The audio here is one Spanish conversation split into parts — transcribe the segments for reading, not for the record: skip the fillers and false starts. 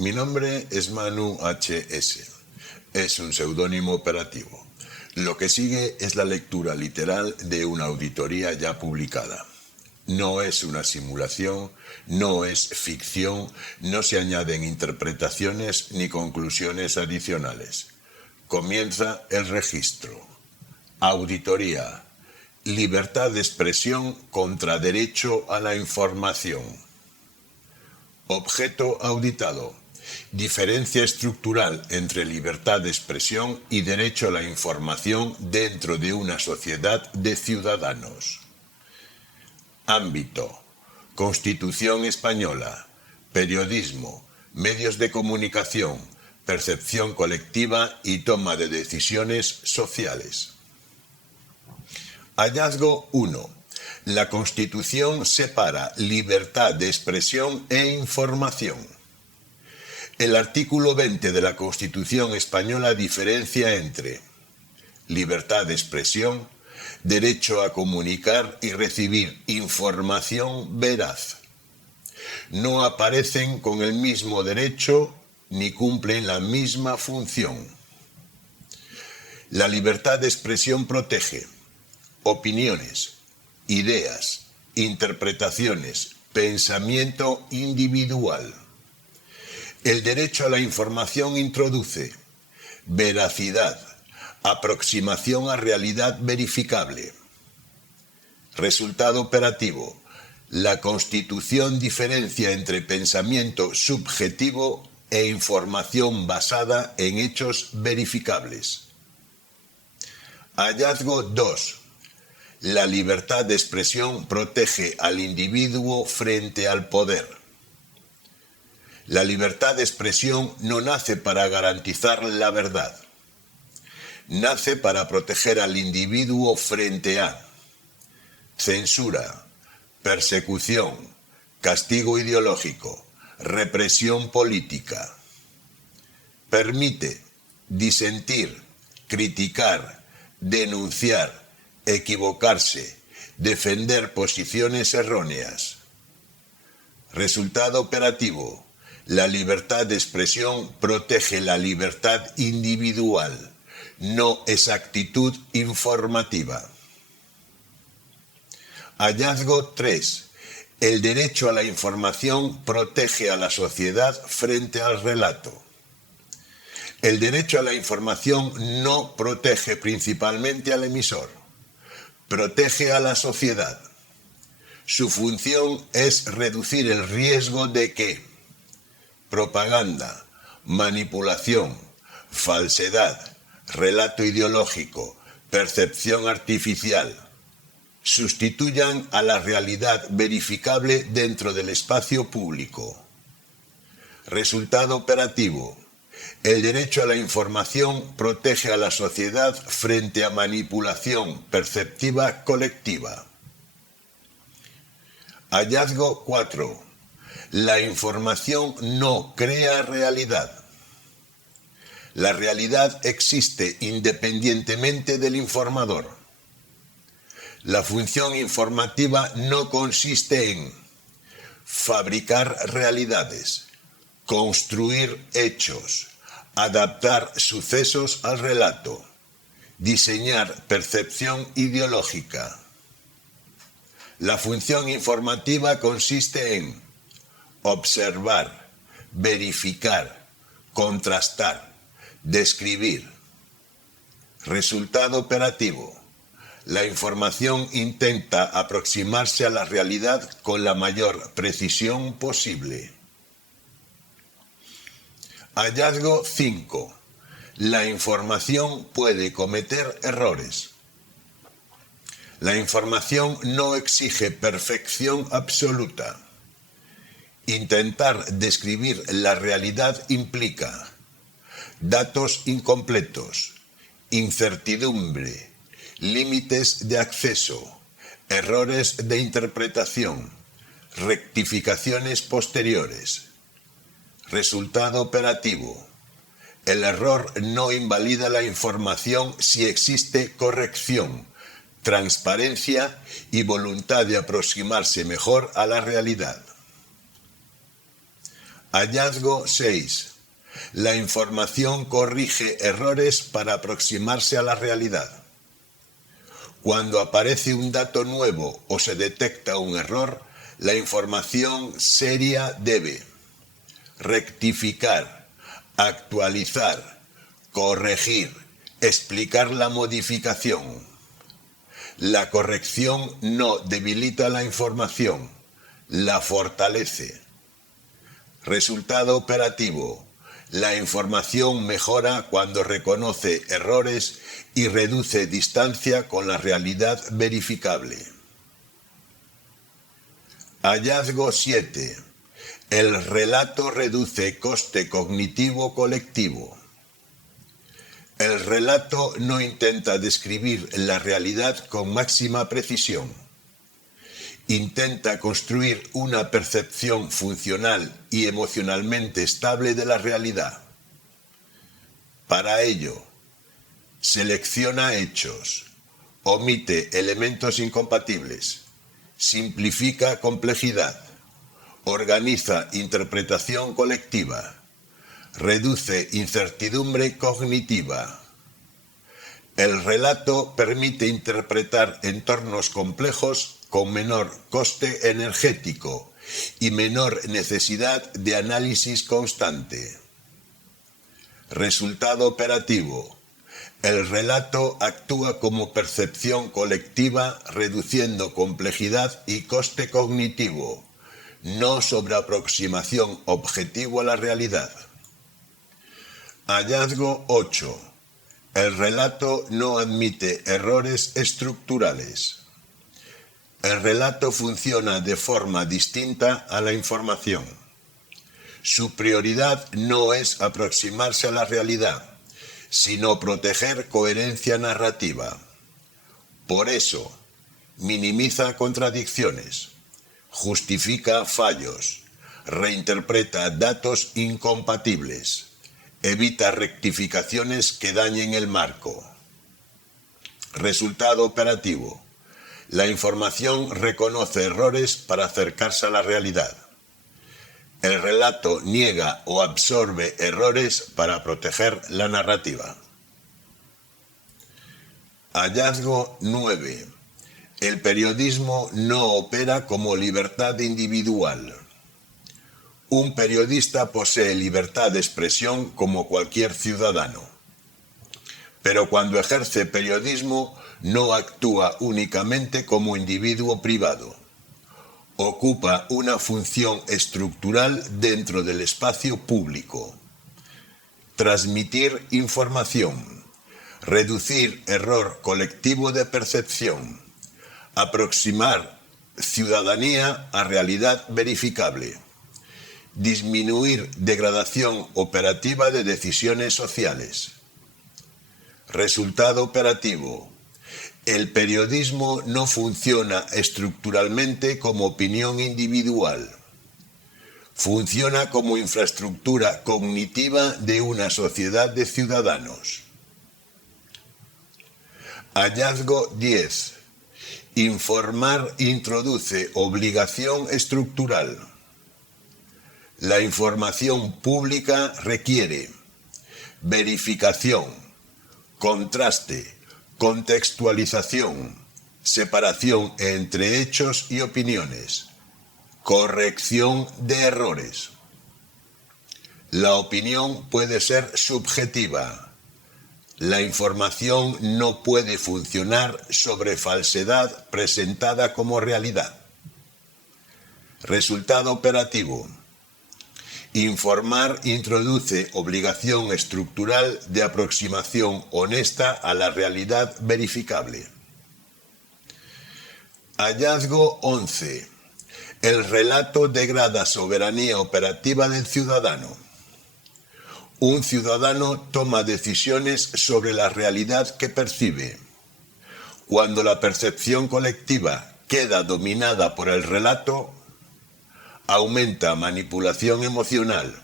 Mi nombre es Manu HS. Es un seudónimo operativo. Lo que sigue es la lectura literal de una auditoría ya publicada. No es una simulación, no es ficción, no se añaden interpretaciones ni conclusiones adicionales. Comienza el registro. Auditoría. Libertad de expresión contra derecho a la información. Objeto auditado. Diferencia estructural entre libertad de expresión y derecho a la información dentro de una sociedad de ciudadanos. Ámbito. Constitución española. Periodismo. Medios de comunicación. Percepción colectiva y toma de decisiones sociales. Hallazgo 1. La Constitución separa libertad de expresión e información. El artículo 20 de la Constitución española diferencia entre libertad de expresión, derecho a comunicar y recibir información veraz. No aparecen con el mismo derecho ni cumplen la misma función. La libertad de expresión protege opiniones, ideas, interpretaciones, pensamiento individual. El derecho a la información introduce veracidad, aproximación a realidad verificable. Resultado operativo. La Constitución diferencia entre pensamiento subjetivo e información basada en hechos verificables. Hallazgo 2. La libertad de expresión protege al individuo frente al poder. La libertad de expresión no nace para garantizar la verdad. Nace para proteger al individuo frente a censura, persecución, castigo ideológico, represión política. Permite disentir, criticar, denunciar, equivocarse, defender posiciones erróneas. Resultado operativo. La libertad de expresión protege la libertad individual, no exactitud informativa. Hallazgo 3. El derecho a la información protege a la sociedad frente al relato. El derecho a la información no protege principalmente al emisor, protege a la sociedad. Su función es reducir el riesgo de que propaganda, manipulación, falsedad, relato ideológico, percepción artificial, sustituyan a la realidad verificable dentro del espacio público. Resultado operativo. El derecho a la información protege a la sociedad frente a manipulación perceptiva colectiva. Hallazgo 4. La información no crea realidad. La realidad existe independientemente del informador. La función informativa no consiste en fabricar realidades, construir hechos, adaptar sucesos al relato, diseñar percepción ideológica. La función informativa consiste en observar, verificar, contrastar, describir. Resultado operativo. La información intenta aproximarse a la realidad con la mayor precisión posible. Hallazgo 5. La información puede cometer errores. La información no exige perfección absoluta. Intentar describir la realidad implica datos incompletos, incertidumbre, límites de acceso, errores de interpretación, rectificaciones posteriores. Resultado operativo. El error no invalida la información si existe corrección, transparencia y voluntad de aproximarse mejor a la realidad. Hallazgo 6. La información corrige errores para aproximarse a la realidad. Cuando aparece un dato nuevo o se detecta un error, la información seria debe rectificar, actualizar, corregir, explicar la modificación. La corrección no debilita la información, la fortalece. Resultado operativo. La información mejora cuando reconoce errores y reduce distancia con la realidad verificable. Hallazgo 7. El relato reduce coste cognitivo colectivo. El relato no intenta describir la realidad con máxima precisión. Intenta construir una percepción funcional y emocionalmente estable de la realidad. Para ello, selecciona hechos, omite elementos incompatibles, simplifica complejidad, organiza interpretación colectiva, reduce incertidumbre cognitiva. El relato permite interpretar entornos complejos con menor coste energético y menor necesidad de análisis constante. Resultado operativo. El relato actúa como percepción colectiva, reduciendo complejidad y coste cognitivo, no sobreaproximación objetivo a la realidad. Hallazgo 8. El relato no admite errores estructurales. El relato funciona de forma distinta a la información. Su prioridad no es aproximarse a la realidad, sino proteger coherencia narrativa. Por eso, minimiza contradicciones, justifica fallos, reinterpreta datos incompatibles, evita rectificaciones que dañen el marco. Resultado operativo. La información reconoce errores para acercarse a la realidad. El relato niega o absorbe errores para proteger la narrativa. Hallazgo 9. El periodismo no opera como libertad individual. Un periodista posee libertad de expresión como cualquier ciudadano. Pero cuando ejerce periodismo, no actúa únicamente como individuo privado. Ocupa una función estructural dentro del espacio público. Transmitir información, reducir error colectivo de percepción, aproximar ciudadanía a realidad verificable, disminuir degradación operativa de decisiones sociales. Resultado operativo. El periodismo no funciona estructuralmente como opinión individual. Funciona como infraestructura cognitiva de una sociedad de ciudadanos. Hallazgo 10. Informar introduce obligación estructural. La información pública requiere verificación, contraste, contextualización, separación entre hechos y opiniones, corrección de errores. La opinión puede ser subjetiva. La información no puede funcionar sobre falsedad presentada como realidad. Resultado operativo. Informar introduce obligación estructural de aproximación honesta a la realidad verificable. Hallazgo 11. El relato degrada soberanía operativa del ciudadano. Un ciudadano toma decisiones sobre la realidad que percibe. Cuando la percepción colectiva queda dominada por el relato, aumenta manipulación emocional,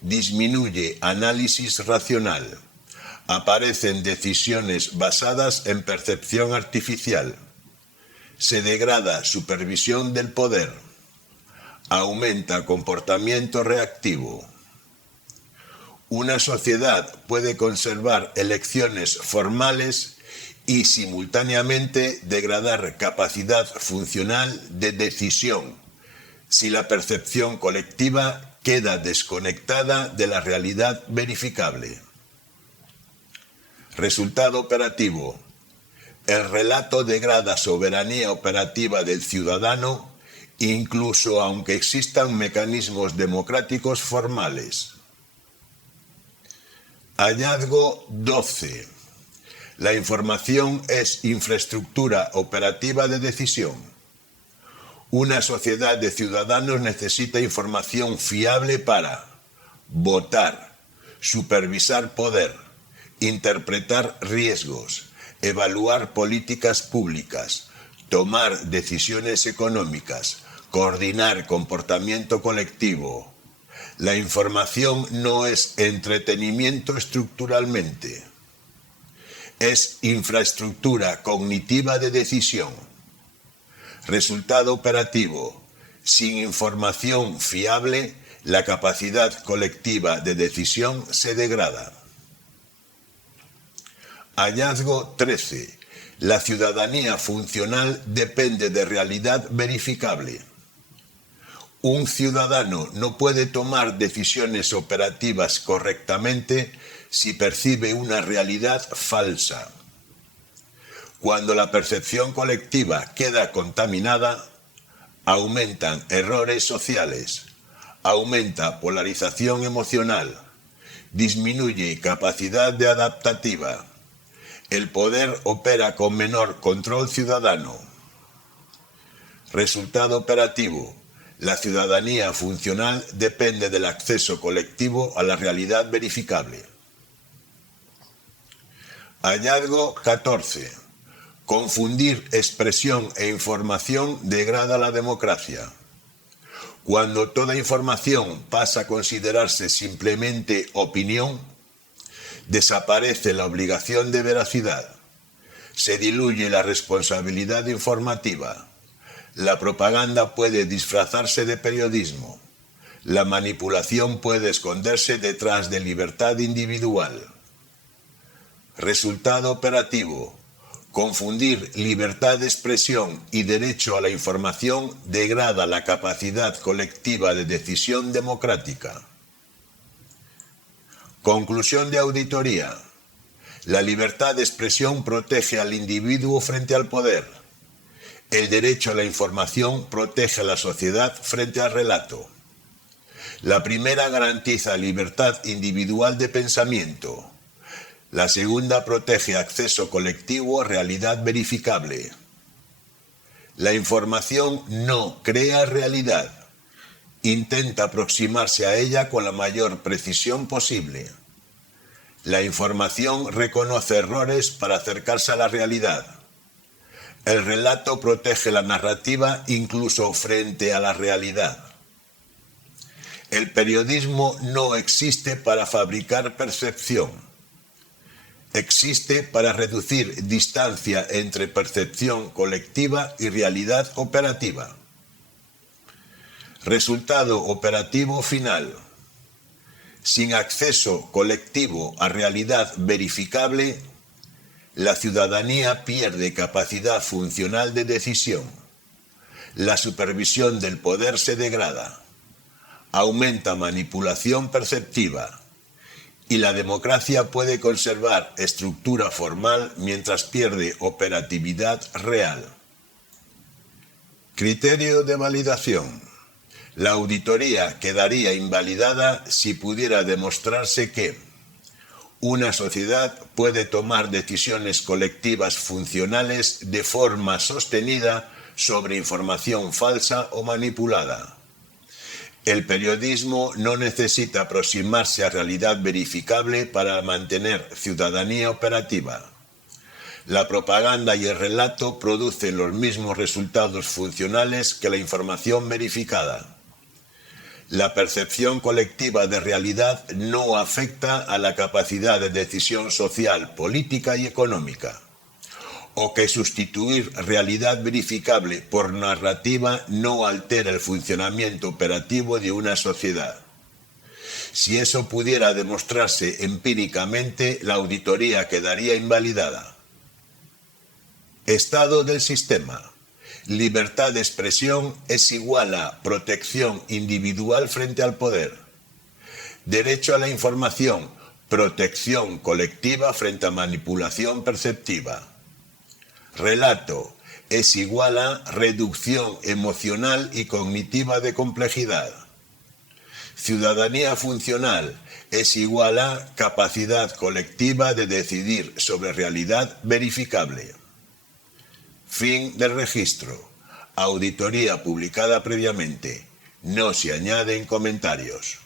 disminuye análisis racional, aparecen decisiones basadas en percepción artificial, se degrada supervisión del poder, aumenta comportamiento reactivo. Una sociedad puede conservar elecciones formales y simultáneamente degradar capacidad funcional de decisión si la percepción colectiva queda desconectada de la realidad verificable. Resultado operativo. El relato degrada soberanía operativa del ciudadano, incluso aunque existan mecanismos democráticos formales. Hallazgo 12. La información es infraestructura operativa de decisión. Una sociedad de ciudadanos necesita información fiable para votar, supervisar poder, interpretar riesgos, evaluar políticas públicas, tomar decisiones económicas, coordinar comportamiento colectivo. La información no es entretenimiento estructuralmente. Es infraestructura cognitiva de decisión. Resultado operativo. Sin información fiable, la capacidad colectiva de decisión se degrada. Hallazgo 13. La ciudadanía funcional depende de realidad verificable. Un ciudadano no puede tomar decisiones operativas correctamente si percibe una realidad falsa. Cuando la percepción colectiva queda contaminada, aumentan errores sociales, aumenta polarización emocional, disminuye capacidad de adaptativa. El poder opera con menor control ciudadano. Resultado operativo. La ciudadanía funcional depende del acceso colectivo a la realidad verificable. Hallazgo 14. Confundir expresión e información degrada la democracia. Cuando toda información pasa a considerarse simplemente opinión, desaparece la obligación de veracidad, se diluye la responsabilidad informativa, la propaganda puede disfrazarse de periodismo, la manipulación puede esconderse detrás de libertad individual. Resultado operativo. Confundir libertad de expresión y derecho a la información degrada la capacidad colectiva de decisión democrática. Conclusión de auditoría. La libertad de expresión protege al individuo frente al poder. El derecho a la información protege a la sociedad frente al relato. La primera garantiza libertad individual de pensamiento. La segunda protege acceso colectivo a realidad verificable. La información no crea realidad. Intenta aproximarse a ella con la mayor precisión posible. La información reconoce errores para acercarse a la realidad. El relato protege la narrativa incluso frente a la realidad. El periodismo no existe para fabricar percepción. Existe para reducir distancia entre percepción colectiva y realidad operativa. Resultado operativo final. Sin acceso colectivo a realidad verificable, la ciudadanía pierde capacidad funcional de decisión. La supervisión del poder se degrada. Aumenta manipulación perceptiva. Y la democracia puede conservar estructura formal mientras pierde operatividad real. Criterio de validación. La auditoría quedaría invalidada si pudiera demostrarse que una sociedad puede tomar decisiones colectivas funcionales de forma sostenida sobre información falsa o manipulada. El periodismo no necesita aproximarse a realidad verificable para mantener ciudadanía operativa. La propaganda y el relato producen los mismos resultados funcionales que la información verificada. La percepción colectiva de realidad no afecta a la capacidad de decisión social, política y económica. o que sustituir realidad verificable por narrativa no altera el funcionamiento operativo de una sociedad. Si eso pudiera demostrarse empíricamente, la auditoría quedaría invalidada. Estado del sistema. Libertad de expresión es igual a protección individual frente al poder. Derecho a la información, protección colectiva frente a manipulación perceptiva. Relato es igual a reducción emocional y cognitiva de complejidad. Ciudadanía funcional es igual a capacidad colectiva de decidir sobre realidad verificable. Fin del registro. Auditoría publicada previamente. No se añaden comentarios.